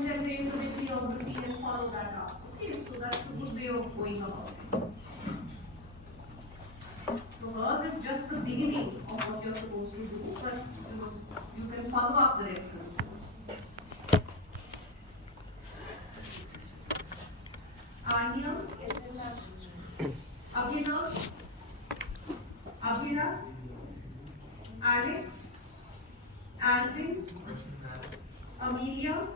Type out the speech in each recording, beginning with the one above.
and generate the bibliography and follow that up. Okay, so that's a good way of going about it. So hers is just the beginning of what you're supposed to do, but you can follow up the references. Anya, Abhinav, Abhirat, Alex, Alvin, Amelia,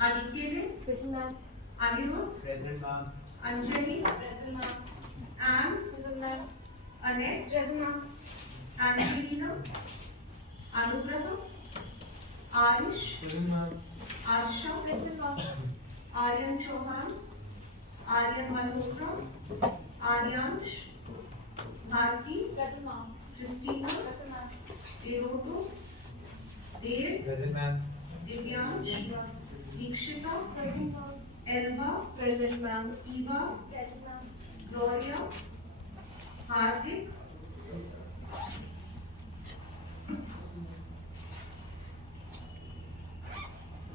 Anikele, Present, ma'am. Anirudh, Present, ma'am. Anjali, Present, ma'am. Anne, Present, ma'am. Annette, Present, ma'am. Angelina, Anugrah, Arish, Present, ma'am. Arsha, Present, ma'am. Aryan Chauhan, Aryan Malhotra, Aryansh, Bharti, Present, ma'am. Christina, Present, ma'am. Devoto, Dev, Present, ma'am. Divyansh, Nikshita, Present, ma'am. Elva, Present, ma'am. Eva, Present, ma'am. Gloria, Hardik,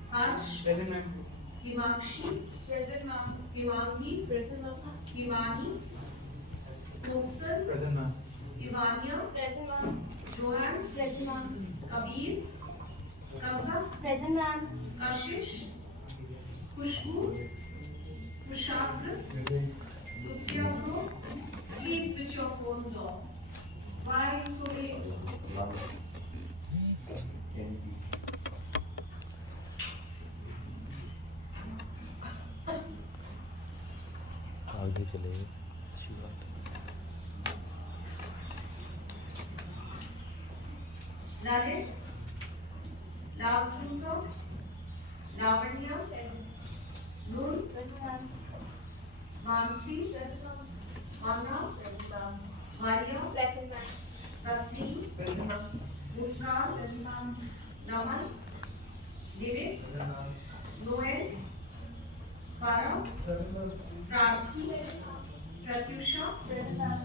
Harsh, Present, ma'am. Himakshi, Present, ma'am. Himangi, Present, ma'am. Himani, Moksan, Present, ma'am. Ivania, Present, ma'am. Johan, Present, ma'am. Kabir, Kasa, Present, ma'am. Kashish, Khushbu, Kushagra, Present. Tutsia Bro. Please switch your phones off. Why are you so late? आगे चले अच्छी बात Lalit, Lavzusa, Lavanya, Nur, Present, ma'am. Mansi, Present, ma'am. Anna, Present, ma'am. Maria, Present, ma'am. Tasneem, Present, ma'am. Muskan, Present, ma'am. Naman, Vivek, Present, ma'am. Noel, Para, Present, ma'am. Prarthi, Pratyusha, Present, ma'am.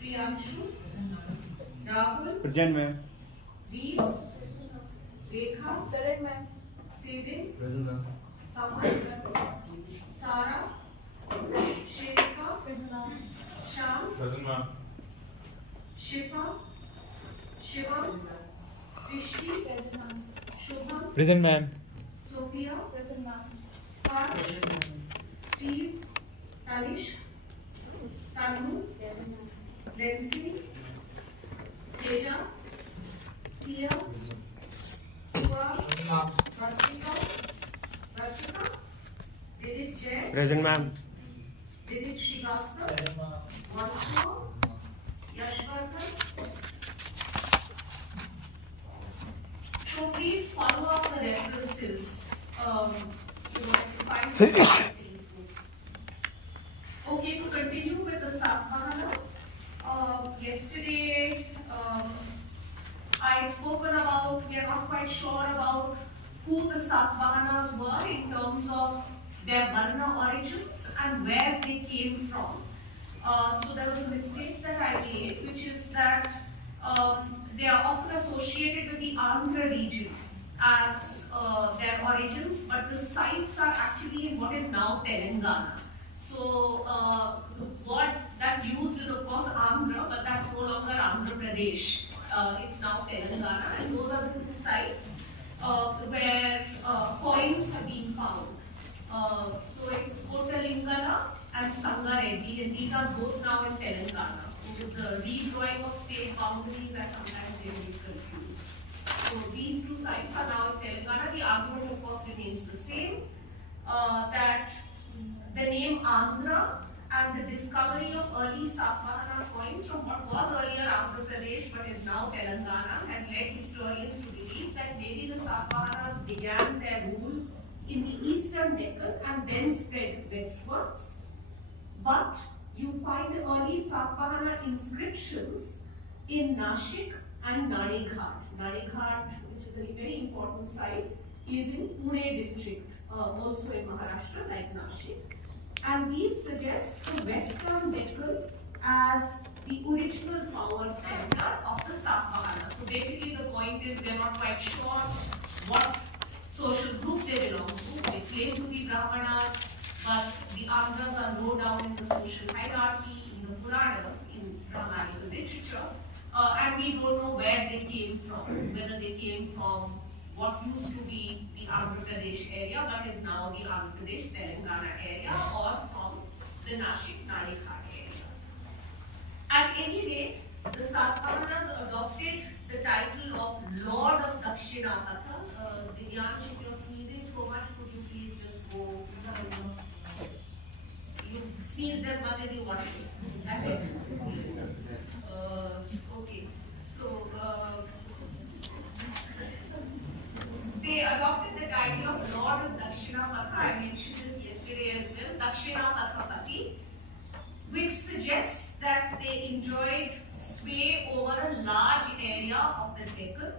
Priyanshu, Rahul, Present, ma'am. Veer, Rekha, Present, ma'am. Sidin, Present, ma'am. Saman, Sara, Shrika, Present, ma'am. Sham, Present, ma'am. Shifa, Shivam, Srishti, Present, ma'am. Shubham, Present, ma'am. Sophia, Present, ma'am. Sparsh, Steve, Tanish, Tanu, Present, ma'am. Nancy, Teja, Tia, Tua, Varsika, Varsika, Vidit Jain, Present, ma'am. Vidit Srivastava, Present, ma'am. once more, Yashvardhan. So please follow up the references. To find the things. Okay, to continue with the Satvahanas. Yesterday, I spoken about, we are not quite sure about who the Satvahanas were in terms of their Varna origins and where they came from. So there was a mistake that I made, which is that they are often associated with the Andhra region as their origins, but the sites are actually in what is now Telangana. So the word that's used is of course Andhra, but that's no longer Andhra Pradesh. It's now Telangana, and those are the two sites where coins have been found. So it's Kotalingala and Sangareddy, and these are both now in Telangana. So with the redrawing of state boundaries, I sometimes get a bit confused. So these two sites are now in Telangana. The argument of course remains the same, that the name Andhra and the discovery of early Satvahana coins from what was earlier Andhra Pradesh but is now Telangana has led historians to believe that maybe the Satvahanas began their rule in the eastern Deccan and then spread westwards. But you find early Satvahana inscriptions in Nashik and Narighat. Narighat, which is a very important site, is in Pune district, also in Maharashtra like Nashik. And these suggest the western Deccan as the original power center of the Satvahana. So basically the point is they're not quite sure what social group they belong to. They claim to be Brahmanas, but the Andhras are low down in the social hierarchy, in the Puranas, in Brahmanical literature, and we don't know where they came from, whether they came from what used to be the Andhra Pradesh area, but is now the Andhra Pradesh Telangana area, or from the Nashik Nalekhat area. At any rate, the Satavahanas adopted the title of Lord of Dakshinapatha. Divyansh, if you're sneezing so much, could you please just go? You sneezed as much as you wanted. Is that it? Okay. So, they adopted the title of Lord of Dakshinapatha. I mentioned this yesterday as well. Dakshinapatha, which suggests that they enjoyed sway over a large area of the Deccan.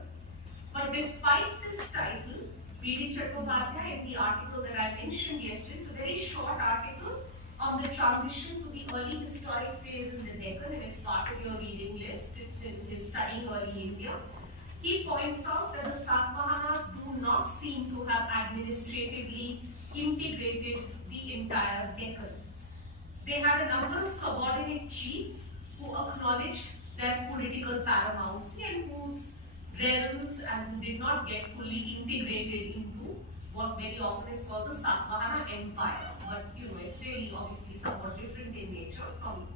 But despite this title, B.D. Chattopadhyay, in the article that I mentioned yesterday, it's a very short article on the transition to the early historic phase in the Deccan, and it's part of your reading list. It's in his Studying Early India. He points out that the Satavahanas do not seem to have administratively integrated the entire Deccan. They had a number of subordinate chiefs who acknowledged their political paramountcy and whose realms and who did not get fully integrated into what very often is called the Satvahana Empire. But it's really obviously somewhat different in nature from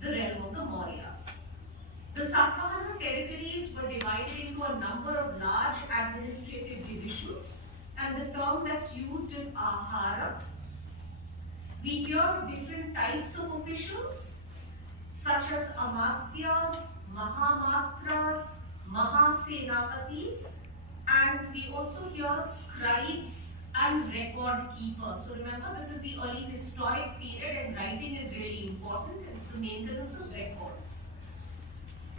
the realm of the Mauryas. The Satvahana territories were divided into a number of large administrative divisions, and the term that's used is Ahara. We hear of different types of officials, such as Amatyas, Mahamatras, Mahasenapatis, and we also hear of scribes and record keepers. So remember, this is the early historic period, and writing is really important, and it's the maintenance of records.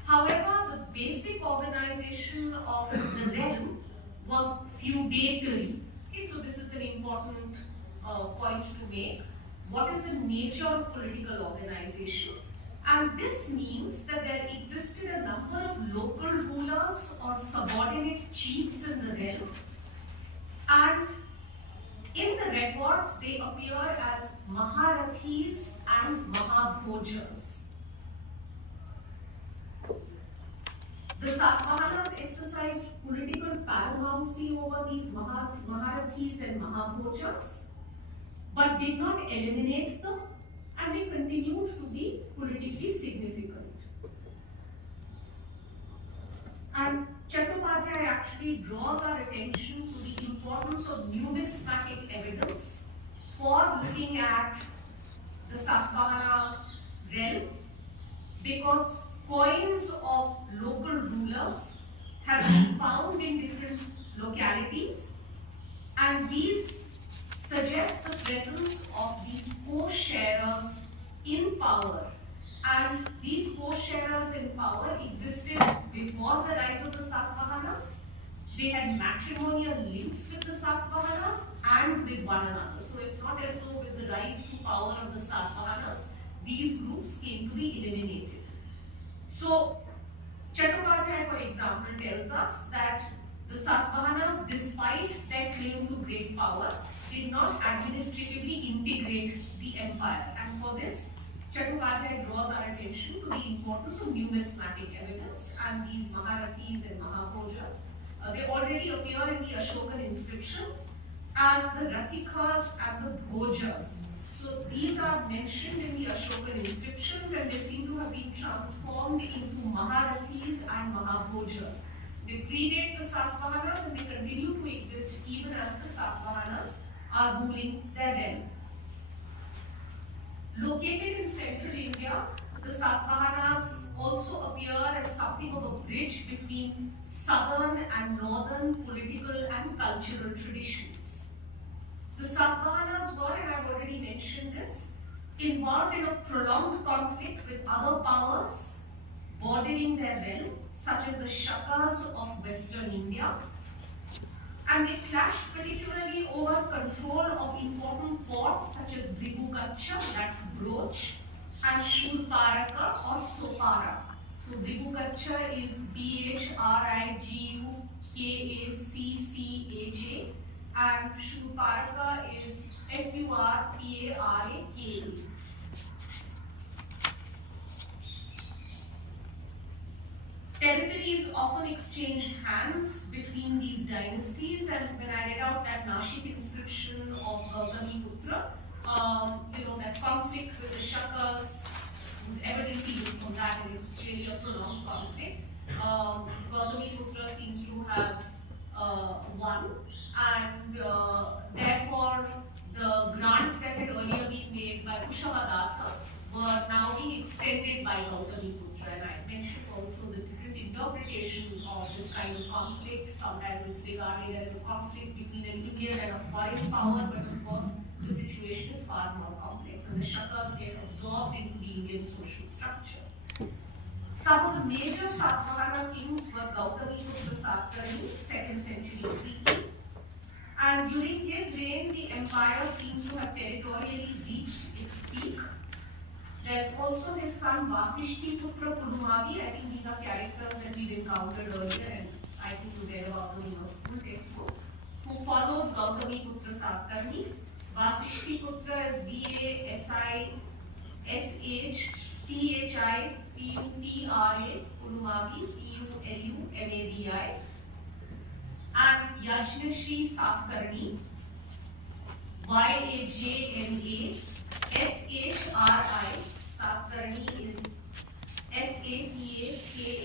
However, the basic organization of the realm was feudatory. Okay, so this is an important point to make. What is the nature of political organization? And this means that there existed a number of local rulers or subordinate chiefs in the realm, and in the records they appear as Maharathis and Mahabhojas. The Satavahanas exercised political paramountcy over these Maharathis and Mahabhojas, but did not eliminate them, and they continued to be politically significant. And Chattopadhyay actually draws our attention to the importance of numismatic evidence for looking at the Satvahana realm, because coins of local rulers have been found in different localities, and these suggest the presence of these co-sharers in power. And these co-sharers in power existed before the rise of the Satavahanas. They had matrimonial links with the Satavahanas and with one another. So it's not as though with the rise to power of the Satavahanas, these groups came to be eliminated. So Chattopadhyay, for example, tells us that the Satavahanas, despite their claim to great power, did not administratively integrate the empire. And for this, Chattopadhyay draws our attention to the importance of numismatic evidence, and these Maharathis and Mahabhojas. They already appear in the Ashokan inscriptions as the Rathikas and the Bhojas. So these are mentioned in the Ashokan inscriptions, and they seem to have been transformed into Maharathis and Mahabhojas. They predate the Satavahanas, and they continue to exist even as the Satavahanas are ruling their realm. Located in central India, the Satavahanas also appear as something of a bridge between southern and northern political and cultural traditions. The Satavahanas were, and I've already mentioned this, involved in a prolonged conflict with other powers bordering their realm, such as the Shakas of western India, and they clashed particularly over control of important ports such as Brigukacha, that's Broach, and Shulparaka or Sopara. So Bhrigukacha is Bhrigukaccha, and Shurparaka is Surparake. Territories often exchanged hands between these dynasties, and when I read out that Nashik inscription of Gautamiputra, that conflict with the Shakas is evidently from that, and it was clearly a prolonged conflict. Gautamiputra seems to have won, and therefore the grants that had earlier been made by Kushavadatta were now being extended by Gautamiputra, and I mentioned also the different interpretation of this kind of conflict. Sometimes it's regarded as a conflict between an Indian and a foreign power, but of course the situation is far more complex, and the Shakas get absorbed into the Indian social structure. Some of the major Satvahana kings were Gautamiputra Satkarni, 2nd century CE, and during his reign the empire seems to have territorially reached its peak. There's also his son Vasishtiputra Pulumavi. I think these are characters that we've encountered earlier, and I think you read about them in your school textbook, who follows Gautamiputra Satkarni. Vasishtiputra is Vasishtiputra, Pulumavi, Pulumavi, and Yajnashri Satkarni, Yajna Shri, Satkarni is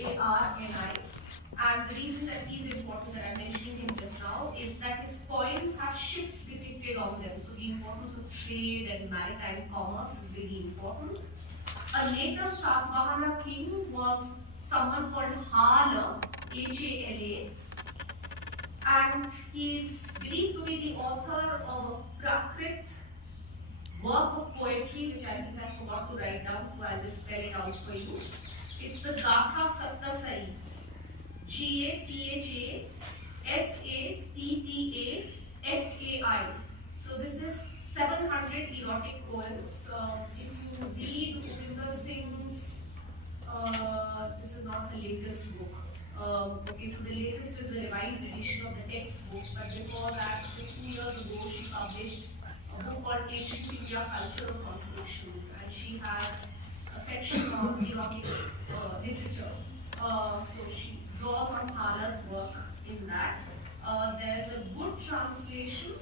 Satarni, and the reason that he is important that I'm mentioning him just now is that his coins have ships depicted on them, so the importance of trade and maritime commerce is really important. A later Satvahana king was someone called Hala, Hala, and he is believed to be the author of Prakrit, work of poetry, which I think I forgot to write down, so I'll just spell it out for you. It's the Gatha Saptasai, Gattatasai. So this is 700 erotic poems. If you read Upinder Singh's, this is not the latest book. Okay, so the latest is the revised edition of the textbook, but before that, just 2 years ago, she published a book called Ancient India Cultural Contradictions, and she has a section on erotic literature. So she draws on Hala's work in that. There's a good translation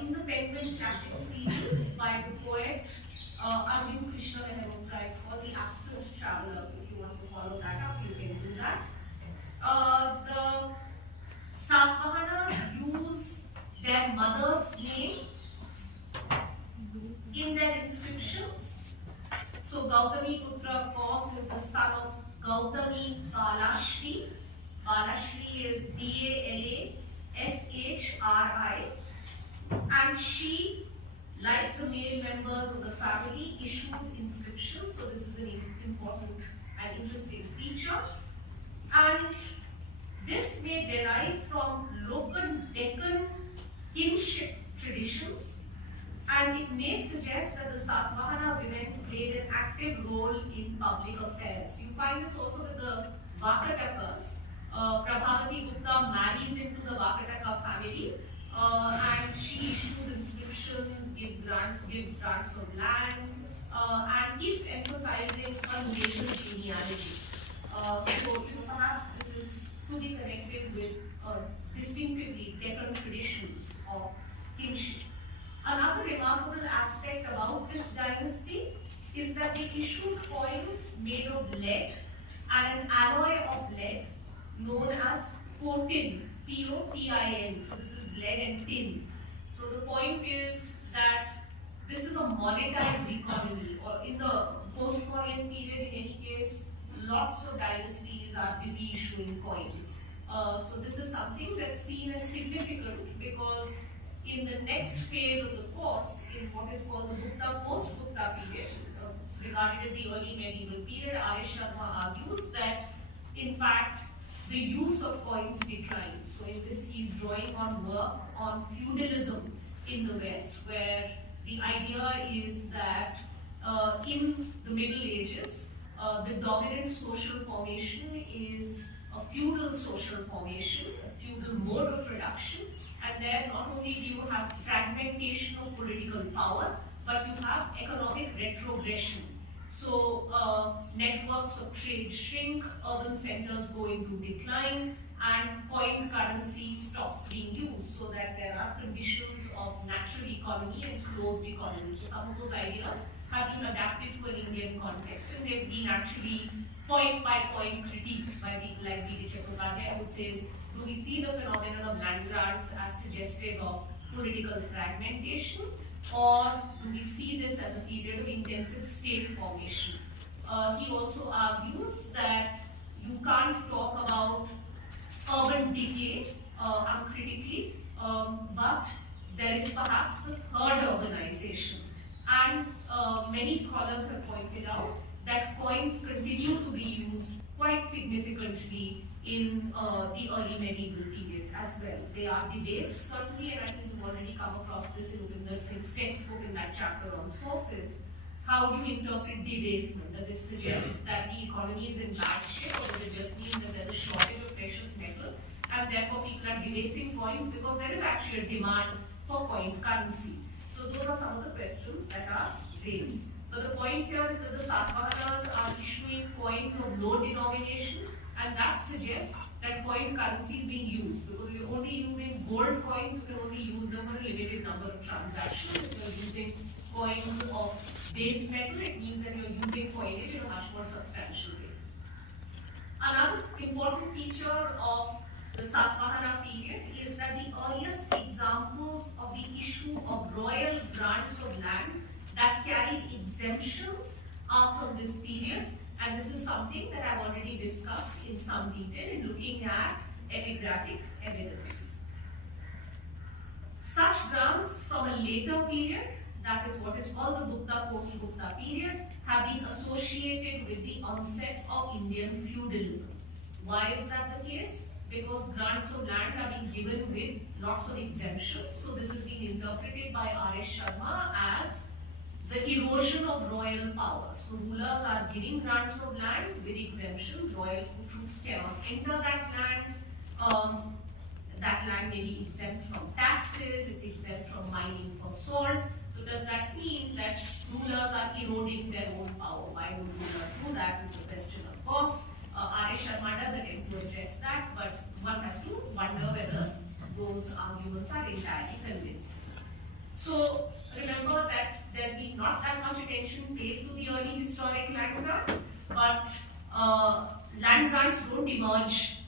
in the Penguin Classic series by the poet Arvind Krishna Mehrotra. It's called The Absent Traveler. So if you want to follow that up, you can do that. The Satvahanas use their mother's name in their inscriptions. So Gautamiputra, of course, is the son of Gautami Balashri. Balashri is Balashri, and she, like the male members of the family, issued inscriptions. So this is an important and interesting feature. And this may derive from local Deccan kinship traditions, and it may suggest that the Satvahana women played an active role in public affairs. You find this also with the Vakatakas. Prabhavati Gupta marries into the Vakataka family, and she issues inscriptions, gives grants of land, and keeps emphasizing her native genealogy. So perhaps this is to be connected with distinctively Deccan traditions of kinship. Another remarkable aspect about this dynasty is that they issued coins made of lead and an alloy of lead known as potin, P-O-T-I-N. So this is lead and tin. So the point is that this is a monetized economy, or in the post-Mauryan period, in any case, lots of dynasties are busy issuing coins. So this is something that's seen as significant because in the next phase of the courts, in what is called the Gupta post-Gupta period, it's regarded as the early medieval period, R.S. Sharma argues that, in fact, the use of coins declines. So in this, he's drawing on work on feudalism in the West, where the idea is that in the Middle Ages, the dominant social formation is a feudal social formation, a feudal mode of production, and there not only do you have fragmentation of political power, but you have economic retrogression. So networks of trade shrink, urban centers go into decline, and coined currency stops being used, so that there are conditions of natural economy and closed economy. So some of those ideas have been adapted to an Indian context, and they've been actually point by point critiqued by people like B.D. Chattopadhyay, who says, do we see the phenomenon of land grants as suggestive of political fragmentation, or do we see this as a period of intensive state formation? He also argues that you can't talk about urban decay uncritically, but there is perhaps the third urbanization. And many scholars have pointed out that coins continue to be used quite significantly in the early medieval period as well. They are debased, certainly, and I think you've already come across this in Upinder Singh's textbook in that chapter on sources. How do you interpret debasement? Does it suggest that the economy is in bad shape, or does it just mean that there's a shortage of precious metal, and therefore people are debasing coins because there is actually a demand for coined currency? So those are some of the questions that are raised. But the point here is that the Satavahanas are issuing coins of low denomination, and that suggests that coined currency is being used, because if you're only using gold coins, you can only use them for a limited number of transactions. If you're using coins of base metal, it means that you're using coinage in a much more substantial way. Another important feature of the Satvahana period is that the earliest examples of the issue of royal grants of land that carried exemptions are from this period, and this is something that I've already discussed in some detail in looking at epigraphic evidence. Such grants from a later period, that is what is called the Gupta post-Gupta period, have been associated with the onset of Indian feudalism. Why is that the case? Because grants of land have been given with lots of exemptions. So this is being interpreted by R.S. Sharma as the erosion of royal power. So rulers are giving grants of land with exemptions. Royal troops cannot enter that land. That land may be exempt from taxes, it's exempt from mining for salt. So does that mean that rulers are eroding their own power? Why would rulers do that? It's a question of course. R.S. Sharma does attempt to address that, but one has to wonder whether those arguments are entirely convincing. So remember that there's been not that much attention paid to the early historic land grant, but land grants don't emerge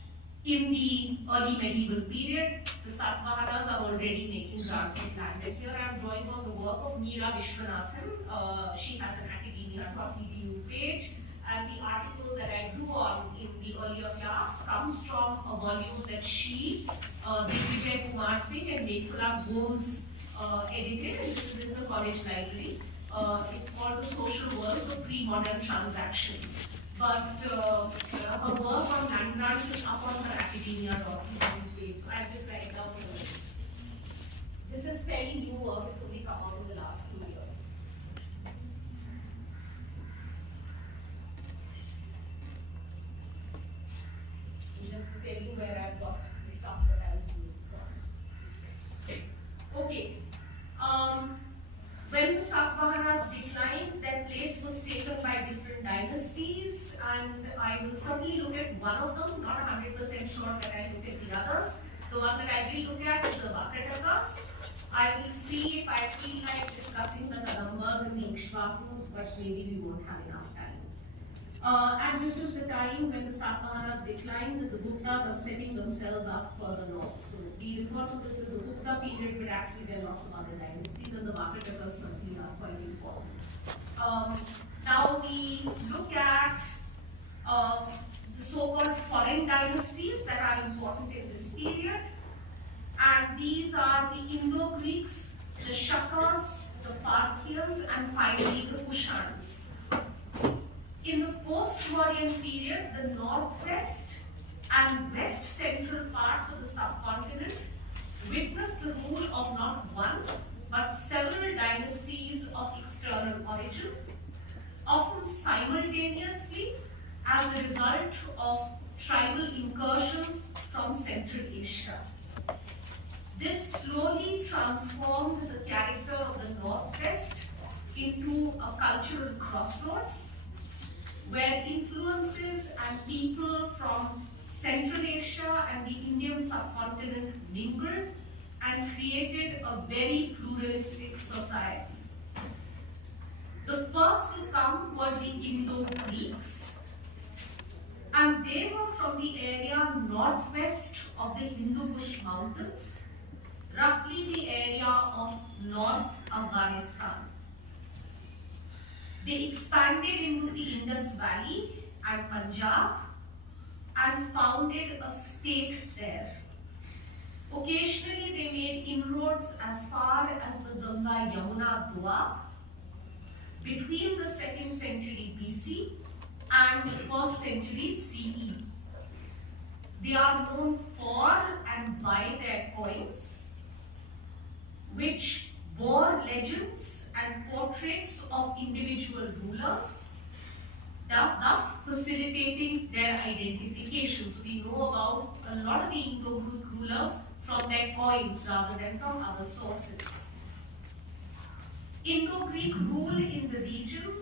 in the early medieval period. The Satavahanas are already making grants of land. And here I'm drawing on the work of Meera Vishwanathan. She has an academia.edu page. And the article that I drew on in the earlier class comes from a volume that she, Vijay Kumar Singh and Mekula Gomes edited, and this is in the college library. It's called The Social Worlds of Pre-Modern Transactions. But her work on land grants is up on her academia.edu page. So I'll just write down here. This is fairly new work, it's only come out in the last 2 years. Just to tell you where I've got the stuff that I was using from. Okay. When the Satavahanas declined, their place was taken by different dynasties, and I will certainly look at one of them, not 100% sure that I look at the others. The one that I will look at is the Vakatakas. I will see if I feel like discussing the Kadambas and the Ikshvakus, but maybe we won't have enough time. And this is the time when the Satavahanas decline, that the Guptas are setting themselves up further north. So we refer to this as the Gupta period, but actually there are lots of other dynasties, and the Vakatakas certainly are quite important. Now we look at the so-called foreign dynasties that are important in this period. And these are the Indo-Greeks, the Shakas, the Parthians, and finally the Kushans. In the post-Mauryan period, the northwest and west central parts of the subcontinent witnessed the rule of not one, but several dynasties of external origin. often simultaneously as a result of tribal incursions from Central Asia. This slowly transformed the character of the Northwest into a cultural crossroads where influences and people from Central Asia and the Indian subcontinent mingled and created a very pluralistic society. The first to come were the Indo-Greeks, and they were from the area northwest of the Hindu Kush Mountains, roughly the area of North Afghanistan. They expanded into the Indus Valley and Punjab and founded a state there. Occasionally, they made inroads as far as the Ganga-Yamuna Doab between the 2nd century BC and the 1st century CE. They are known for and by their coins, which bore legends and portraits of individual rulers, thus facilitating their identification. So we know about a lot of the Indo-Greek rulers from their coins rather than from other sources. Indo-Greek rule in the region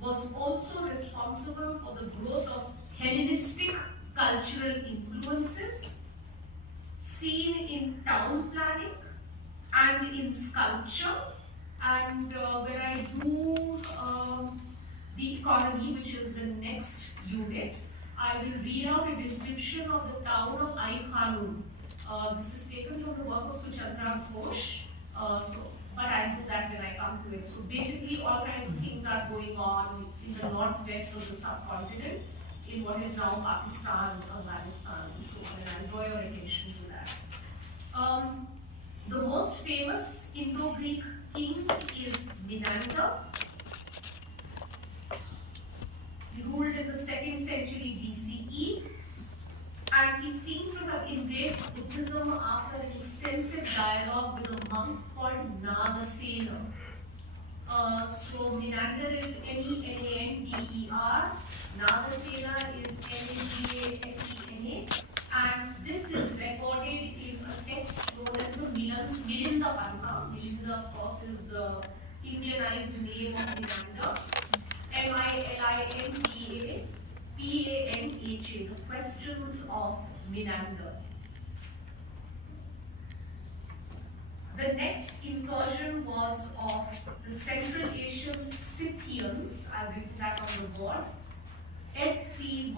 was also responsible for the growth of Hellenistic cultural influences seen in town planning and in sculpture. And when I do the economy, which is the next unit, I will read out a description of the town of Ai Khanum. This is taken from the work of Suchandra Ghosh. But I'll do that when I come to it. So basically, all kinds of things are going on in the northwest of the subcontinent, in what is now Pakistan, Afghanistan, and so on. And I'll draw your attention to that. The most famous Indo-Greek king is Menander. He ruled in the 2nd century BCE, and he seems to have embraced Buddhism after an extensive dialogue with a monk called Nagasena. So Menander is Menander, Nagasena is Nagasena, and this is recorded in a text known as the Milinda Parva. Milinda, of course, is the Indianized name of Menander. Milinda Panha, the questions of Menander. The next incursion was of the Central Asian Scythians. I've written that on the board. Scythian,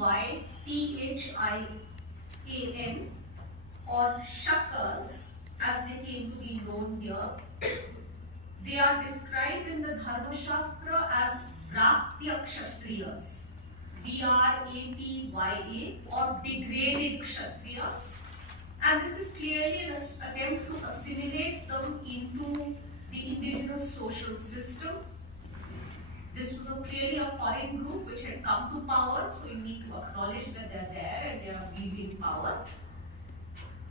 or Shakas, as they came to be known here. They are described in the Dharma Shastra as Vratya Kshatriyas. Bratya, or degraded Kshatriyas, and this is clearly an attempt to assimilate them into the indigenous social system. This was clearly a foreign group which had come to power, so you need to acknowledge that they're there and they are wielding power.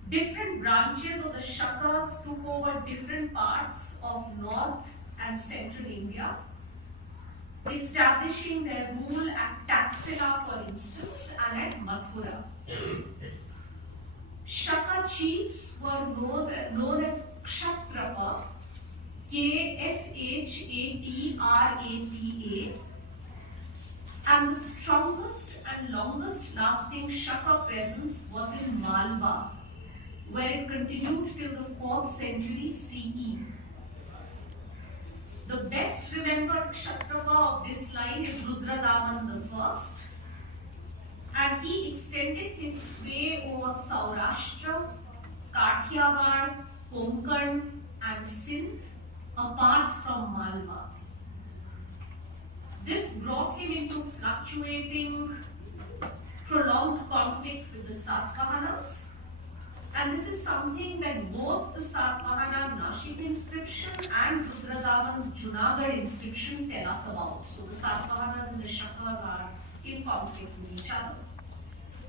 Different branches of the Shakas took over different parts of North and Central India, establishing their rule at Taxila, for instance, and at Mathura. Shaka chiefs were known as Kshatrapa, Kshatrapa, and the strongest and longest lasting Shaka presence was in Malwa, where it continued till the 4th century CE. The best remembered Kshatrapa of this line is Rudradaman I, and he extended his sway over Saurashtra, Kathiawar, Konkan, and Sindh, apart from Malwa. This brought him into fluctuating, prolonged conflict with the Satavahanas, and this is something that both the Satavahana Nashik inscription and Rudradaman's Junagadh inscription tell us about. So the Satavahanas and the Shakas are in conflict with each other.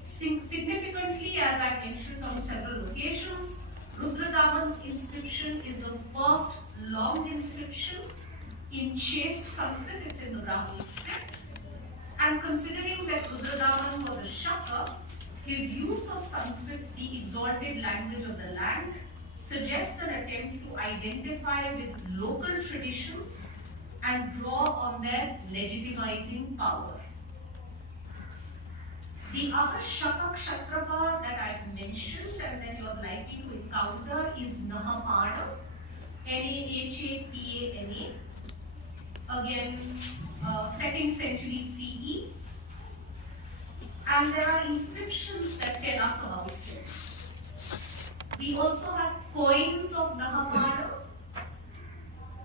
Significantly, as I mentioned on several occasions, Rudradaman's inscription is the first long inscription in chaste Sanskrit, it's in the Brahmi script. And considering that Rudradaman was a Shaka, his use of Sanskrit, the exalted language of the land, suggests an attempt to identify with local traditions and draw on their legitimizing power. The other Shaka Kshatrapa that I've mentioned and that you're likely to encounter is Nahapana, Nahapana, again 2nd century CE. And there are inscriptions that tell us about him. We also have coins of Nahapana,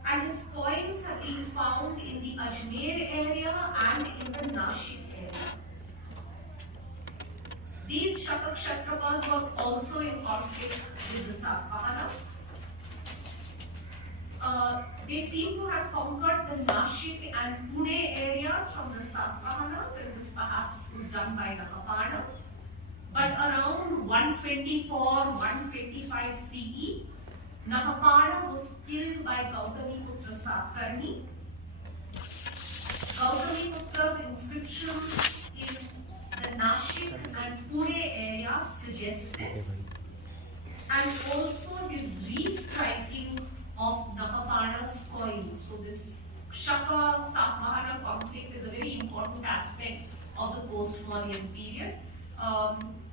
and his coins have been found in the Ajmer area and in the Nashik area. These Shaka Kshatrapas were also in conflict with the Satavahanas. They seem to have conquered the Nashik and Pune areas from the Satavahanas, and this perhaps was done by Nahapana. But around 124-125 CE, Nahapana was killed by Gautamiputra Satkarni. Gautamiputra's inscriptions in the Nashik and Pune areas suggest this. And also his restriking of Nahapana's coins. So this Shaka-Satvahana conflict is a very important aspect of the post-Mauryan period.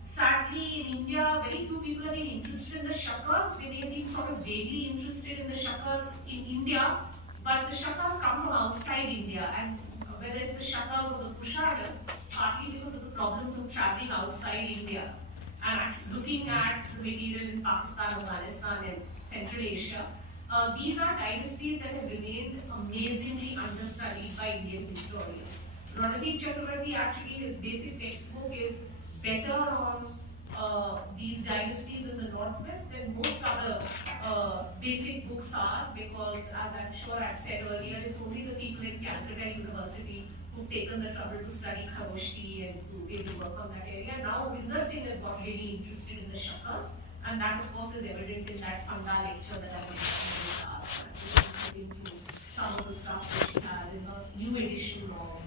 Sadly, in India, very few people have been interested in the Shakas. They may have been sort of vaguely interested in the Shakas in India, but the Shakas come from outside India, and whether it's the Shakas or the Kushanas, partly because of the problems of traveling outside India and actually looking at the material in Pakistan, Afghanistan, and Central Asia. These are dynasties that have remained amazingly understudied by Indian historians. Ranabir Chakravarti, actually, his basic textbook is better on these dynasties in the northwest than most other basic books are, because as I'm sure I've said earlier, it's only the people in Calcutta University who've taken the trouble to study Kharoshti and to be able to work on that area. Now Vinder Singh has got really interested in the Shakas, and that of course is evident in that Funda lecture that I mentioned in the class. Into some of the stuff that she has in her new edition of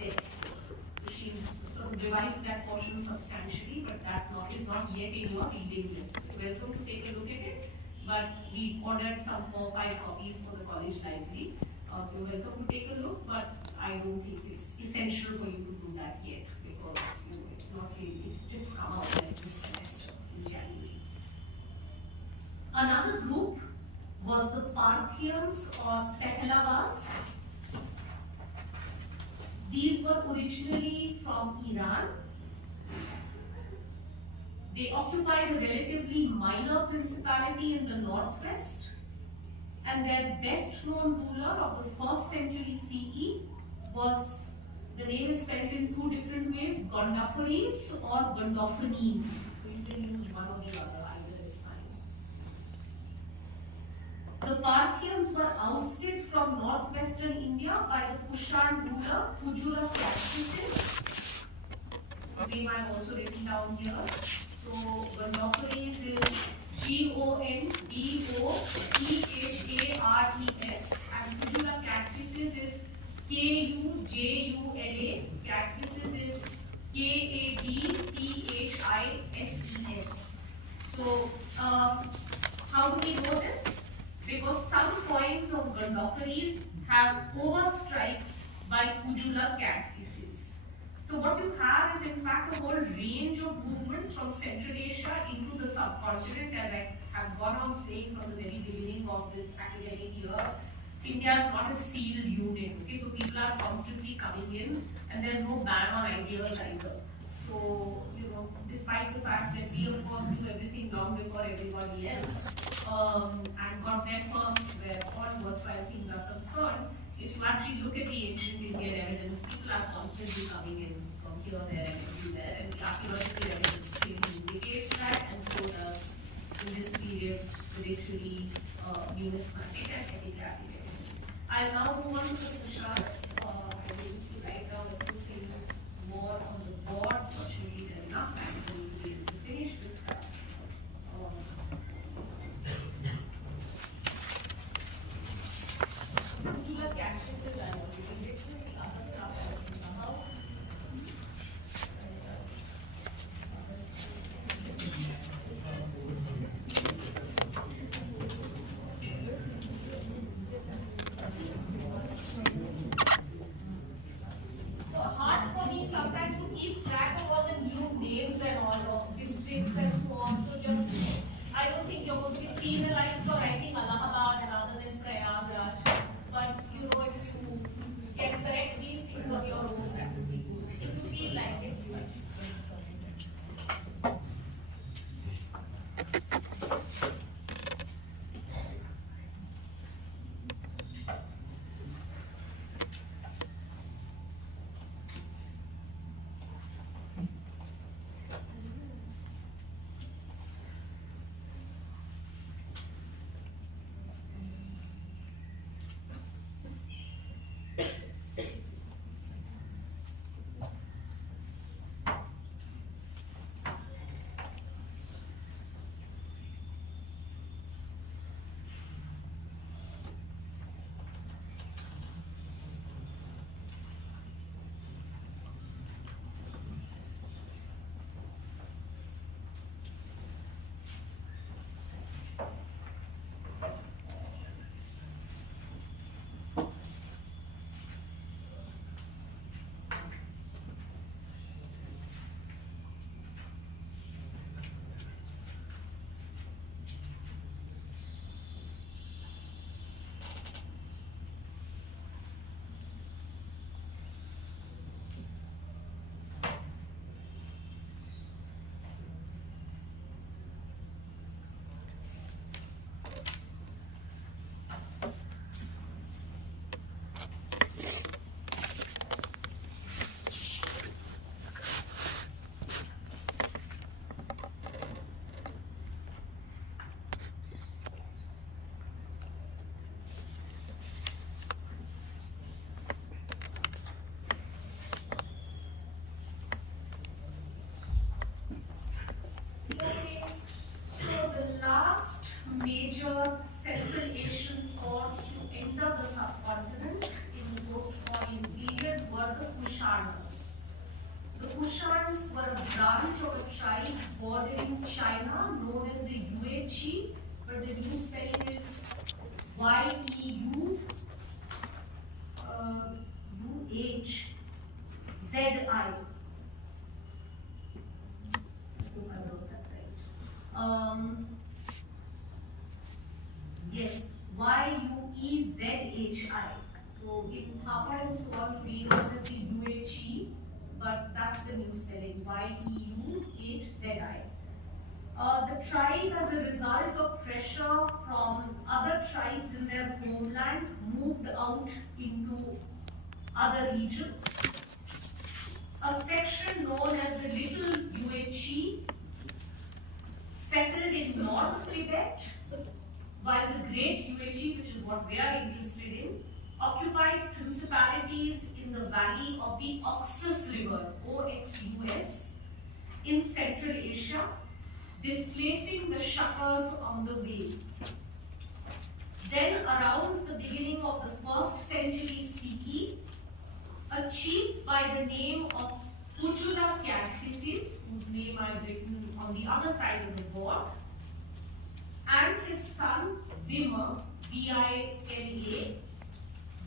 text. So she's sort of revised that portion substantially, but that is not yet in your reading list. Welcome to take a look at it, but we ordered some 4 or 5 copies for the college library. So you're welcome to take a look, but I don't think it's essential for you to do that yet, because it's not really, it's just come out like this semester in January. Another group was the Parthians or Pehlavas. These were originally from Iran. They occupied a relatively minor principality in the northwest, and their best known ruler of the 1st century CE was, the name is spelled in 2 different ways, Gondophares or Gondophanes. So you can use one or the other, either is fine. The Parthians were ousted from northwestern India by the Kushan ruler Kujula Catchises. The name I've also written down here. So Gondophares is Gondopehares, and Kujula Catchises is Kujula, Catchises is Kabdphises. So how do we know this? Because some coins of Gondophares have overstrikes by Kujula Catchises. So what you have is in fact a whole range of movements from Central Asia into the subcontinent, as I have gone on saying from the very beginning of this academic year. India is not a sealed unit, okay? So people are constantly coming in, and there's no ban on ideas either. So, despite the fact that we of course do everything long before everybody else, and got there first where all worthwhile things are concerned, if you actually look at the ancient Indian evidence, people are constantly coming in from here, there, and everywhere, and the archaeological evidence clearly indicates that, and so does, in this period, the literary, numismatic, and epigraphic evidence. I'll now move on to the Kushanas. I will write down a few things more on the board. Fortunately, there's enough time for me to be able to finish this stuff. Kujula in China known as the Yue Qi, but the new spelling is YEU UHZI. Hope I wrote that right. Yes, YUEZHI. So in Harper and Swan, we know it as the Yue Qi, but that's the new spelling, YEUHZI. The tribe, as a result of pressure from other tribes in their homeland, moved out into other regions. A section known as the Little Yue Qi settled in North Tibet, while the Great Yue Qi, which is what we are interested in, occupied principalities in the valley of the Oxus River, OXUS, in Central Asia, displacing the Shakas on the way. Then, around the beginning of the 1st century CE, a chief by the name of Kujula Cadphises, whose name I've written on the other side of the board, and his son Bima, B-I-L-A,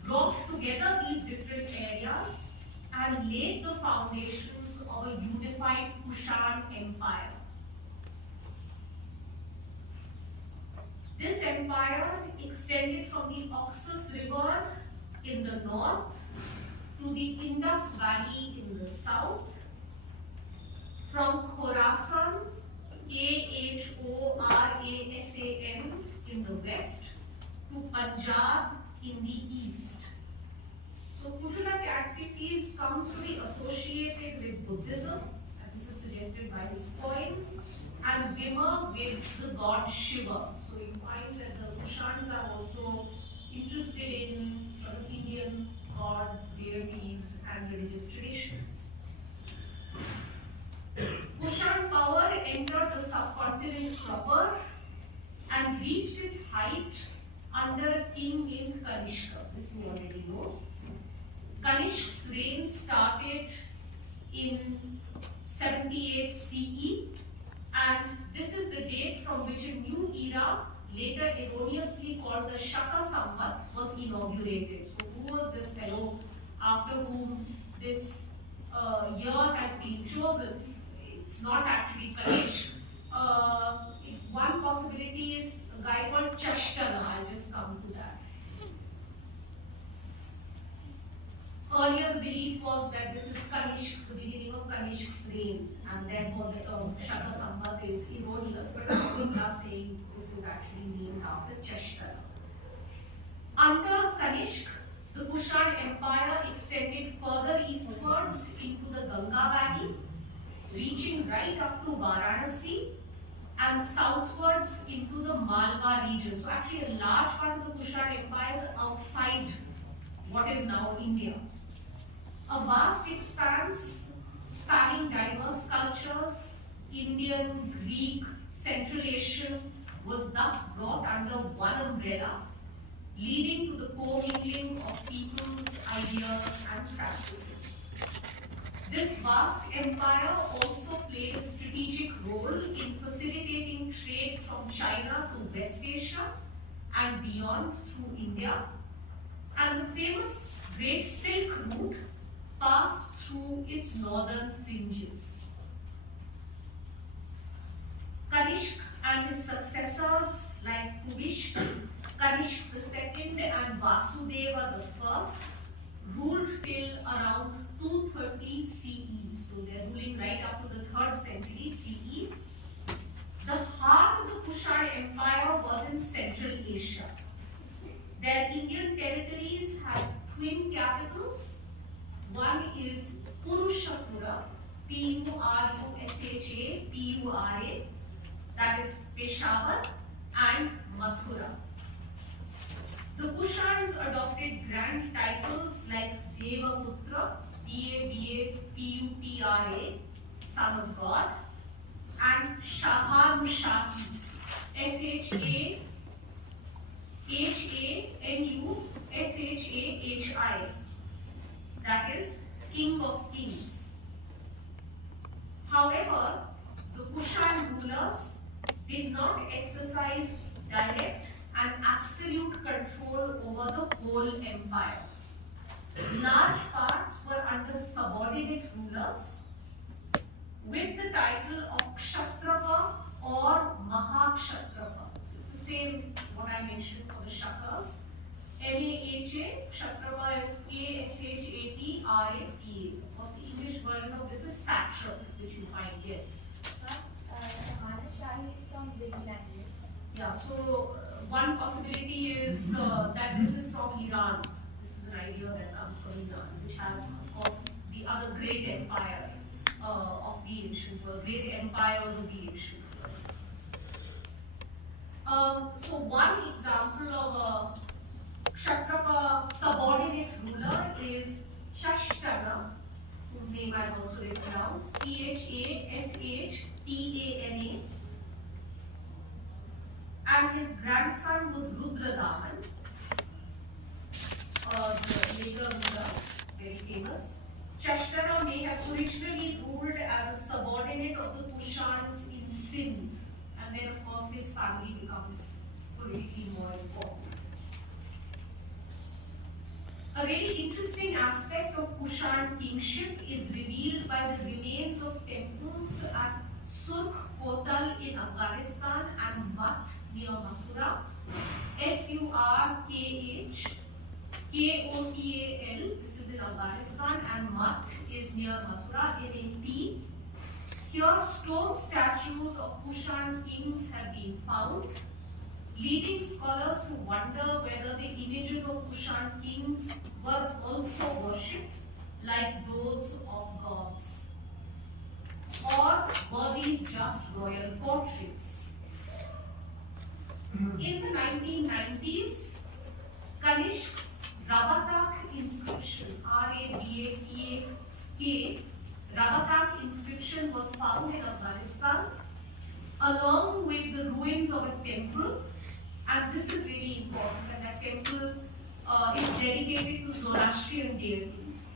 brought together these different areas and laid the foundations of a unified Kushan empire. This empire extended from the Oxus River in the north to the Indus Valley in the south, from Khorasan, K-H-O-R-A-S-A-N, in the west, to Punjab in the east. So Kujula Cadphises comes to be associated with Buddhism, and this is suggested by his coins, and Bima with the god Shiva. So you find that the Kushans are also interested in sort of Indian gods, deities, and religious traditions. Kushan power entered the subcontinent proper and reached its height under a king named Kanishka. This you already know. Kanishka's reign started in 78 CE, and this is the date from which a new era, later erroneously called the Shaka Samvat, was inaugurated. So who was this fellow after whom this year has been chosen? It's not actually Kanishka. One possibility is a guy called Chashtana. I'll just come to that. Earlier belief was that this is Kanishka, the beginning of Kanishka's reign, and therefore the term Shaka Samvat is erroneous, but people are saying this is actually named after Chashtana. Under Kanishka, the Kushan Empire extended further eastwards into the Ganga Valley, reaching right up to Varanasi, and southwards into the Malwa region. So actually a large part of the Kushan Empire is outside what is now India. A vast expanse spanning diverse cultures, Indian, Greek, Central Asian, was thus brought under one umbrella, leading to the commingling of peoples, ideas, and practices. This vast empire also played a strategic role in facilitating trade from China to West Asia and beyond through India, and the famous Great Silk Route passed through its northern fringes. Kanishka and his successors like Kuvishka, Kanishka II and Vasudeva I ruled till around 230 CE. So they're ruling right up to the 3rd century CE. The heart of the Kushan Empire was in Central Asia. Their Indian territories had twin capitals. One is Purushapura, P-U-R-U-S-H-A, P-U-R-A, that is Peshawar, and Mathura. The Kushans adopted grand titles like Devaputra, D-A-V-A-P-U-T-R-A, son of God, and Shahanushahi, S-H-A-H-A-N-U-S-H-A-H-I, that is King of Kings. However, the Kushan Kushan rulers did not exercise direct and absolute control over the whole empire. Large parts were under subordinate rulers with the title of Kshatrapa or Mahakshatrapa. It's the same what I mentioned for the Shakas. M-A-H-A, Kshatrapa is K-S-H-A-T-R-A-P-A. Of course, the English version of this is satrap, which you find, yes. Shahi is from which language? Yeah, so one possibility is that this is from Iran. This is an idea that comes from Iran, which has, of course, the other great empire of the ancient world, great empires of the ancient world. So one example of a Kshatrapa subordinate ruler is Shashtana, whose name I've also written down, Chashtana, and his grandson was Rudradaman, the later ruler, very famous. Shashtana may have originally ruled as a subordinate of the Kushans in Sindh, and then of course his family becomes politically more important. A very interesting aspect of Kushan kingship is revealed by the remains of temples at Surkh Kotal in Afghanistan and Math near Mathura. Surkhh Kotal, this is in Afghanistan, and Math is near Mathura in MP. Here, stone statues of Kushan kings have been found, leading scholars to wonder whether the images of Kushan kings were also worshipped like those of gods, or were these just royal portraits? In the 1990s, Kanishk's Ravatak inscription, R-A-V-A-T-A-K, Ravatak inscription was found in Afghanistan, along with the ruins of a temple, and this is really important, and that temple is dedicated to Zoroastrian deities.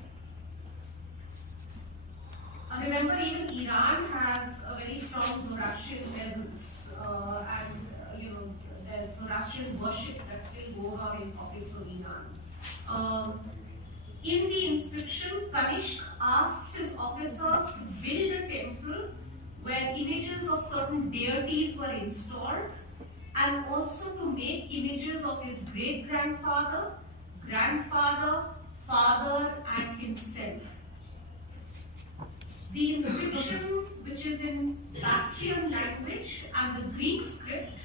Remember, even Iran has a very strong Zoroastrian presence, and there's Zoroastrian worship that still goes on in pockets of Iran. In the inscription, Kanishk asks his officers to build a temple where images of certain deities were installed, and also to make images of his great-grandfather, grandfather, father, and himself. The inscription, which is in Bactrian language and the Greek script,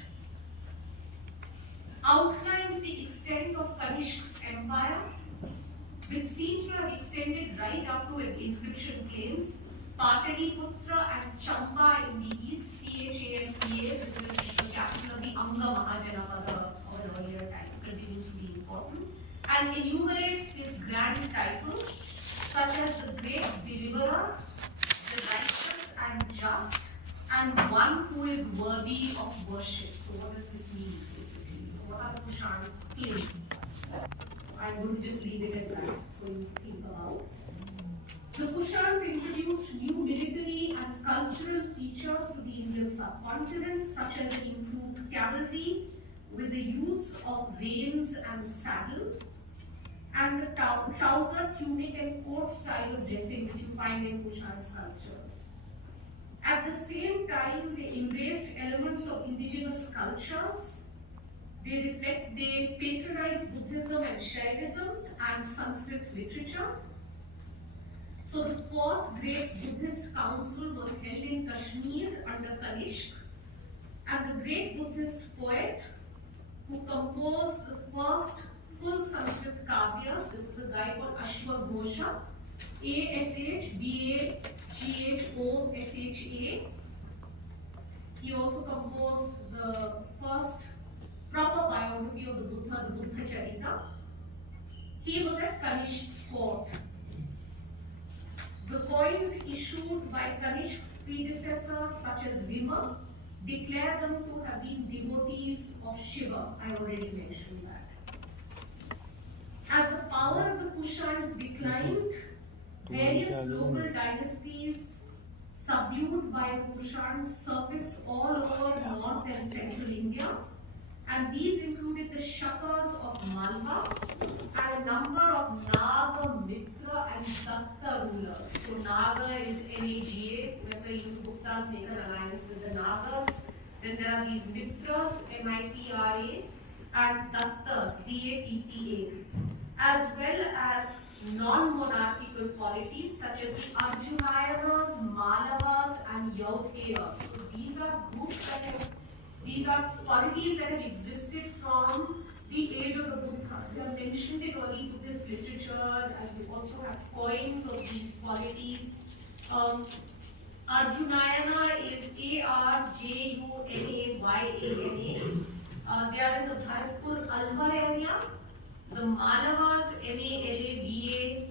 outlines the extent of Kanishk's empire, which seems to have extended right up to inscription claims Pataliputra and Champa in the east, Champa, this is the capital of the Anga Mahajanapada of an earlier time, continues to be important, and enumerates his grand titles such as the Great Deliverer, the Righteous and Just, and one who is worthy of worship. So what does this mean basically? What are the Kushan's claims? I'm going to just leave it at that for you to think about. The Kushans introduced new military and cultural features to the Indian subcontinent, such as an improved cavalry with the use of reins and saddle, and the trouser, tunic, and coat style of dressing which you find in Kushan sculptures. At the same time, they embraced elements of indigenous cultures. They patronized Buddhism and Shaivism and Sanskrit literature. So the fourth great Buddhist council was held in Kashmir under Kanishk, and the great Buddhist poet who composed the first full Sanskrit kavyas, this is a guy called Ashwaghosha, Ashbghosha. He also composed the first proper biography of the Buddha Charita. He was at Kanishk's court. The coins issued by Kanishk's predecessors, such as Vima, declare them to have been devotees of Shiva. I already mentioned that. As the power of the Kushans declined, various local dynasties subdued by Kushan, surfaced all over north and central India. And these included the Shakas of Malwa and a number of Naga, Mitra and Datta rulers. So Naga is N-A-G-A, remember even Gupta's made an alliance with the Nagas. Then there are these Mitras, M-I-T-R-A, and Dattas, D-A-T-T-A, as well as non-monarchical polities such as the Arjunayanas, Malavas and Yaudheyas. So these are groups these are polities that have existed from the age of the Buddha. We have mentioned in early Buddhist literature, and we also have coins of these polities. Arjunayana is A-R-J-U-N-A-Y-A-N-A. They are in the Bharatpur Alwar area. The Malavas, M-A-L-A-V-A,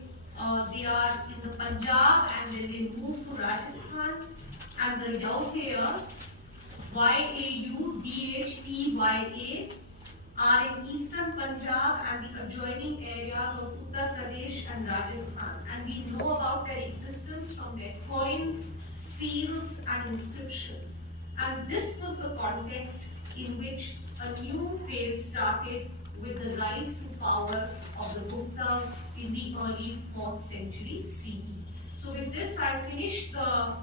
they are in the Punjab and then they move to Rajasthan. And the Yaudheyas, Y-A-U-D-H-E-Y-A, are in eastern Punjab and the adjoining areas of Uttar Pradesh and Rajasthan. And we know about their existence from their coins, seals and inscriptions. And this was the context in which a new phase started with the rise to power of the Guptas in the early 4th century CE. So with this, I finished the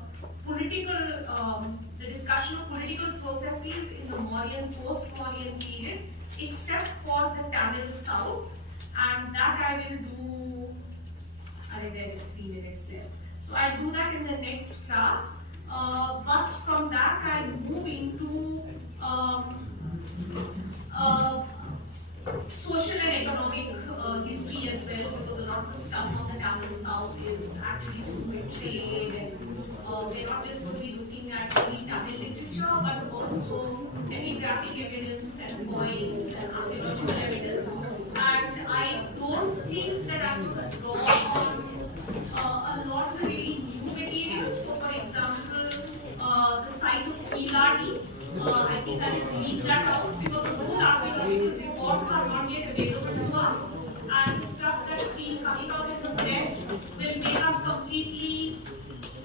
discussion of political processes in the Mauryan, post-Mauryan period, except for the Tamil South, and that I will do. There is 3 minutes left. So I'll do that in the next class. But from that, I'll move into social and economic history as well, because a lot of the stuff on the Tamil South is actually to do with trade, and we're not just going to be looking at the Tamil literature, but also ethnographic evidence and coins and archaeological evidence. And I don't think that I'm going to draw on a lot of the really new materials. So, for example, the site of Kiladi, I think I just leave that out because the whole archaeological reports are not yet available to us, and the stuff that's been coming out in the press will make us completely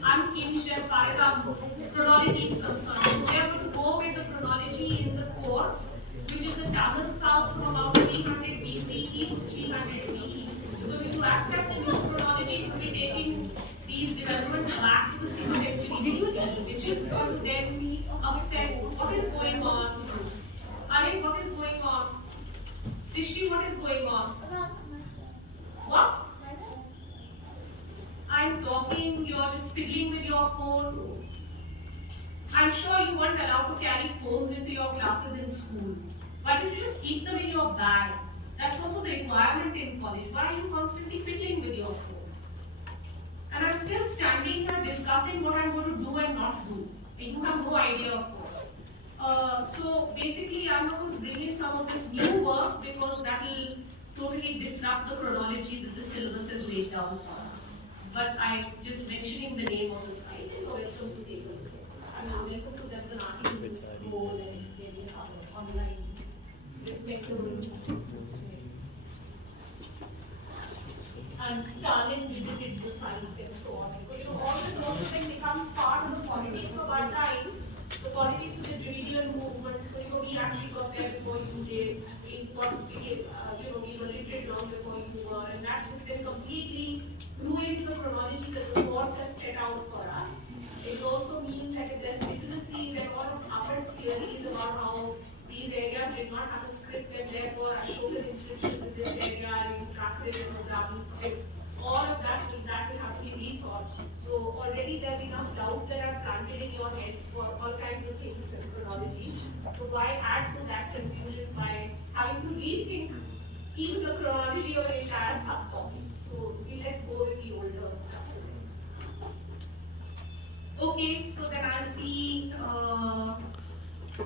unhinged as far as our chronology is concerned. So we are going to go with the chronology in the course, which is the Tamil South from about 300 BCE to 300 CE. Because if you accept the new chronology, it will be taking these developments back to the 6th century BCE, which is going to then be upset. What is going on? Arey, what is going on? Srishti, what is going on? What? I'm talking, you're just fiddling with your phone. I'm sure you weren't allowed to carry phones into your classes in school. Why don't you just keep them in your bag? That's also the requirement in college. Why are you constantly fiddling with your phone? And I'm still standing here discussing what I'm going to do and not do. And you have no idea, of course. So basically, I'm not going to bring in some of this new work because that will totally disrupt the chronology that the syllabus has laid down for us. But I'm just mentioning the name of the site, and you're welcome to take a look at it. And I'm welcome to them to articles more than various other online respectable channels. And Stalin visited the sites and so on. So all this also then becomes part of the politics of our time, the politics of the Dravidian movement. So we actually got there before you did. We got, we were literate long before you were, and that just then completely ruins the chronology that the course has set out for us. It also means that there's literacy and all of our theories about how these areas did not have a script, and therefore Ashoka's inscription in this area and Prakrit and the Brahmin script. All of that will have to be rethought. So already there's enough doubt that are planted in your heads for all kinds of things in chronology. So why add to that confusion by having to rethink even the chronology of an entire subtopic? So let's go with the older stuff. Okay, so then I'll see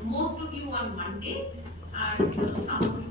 most of you on Monday, and some of you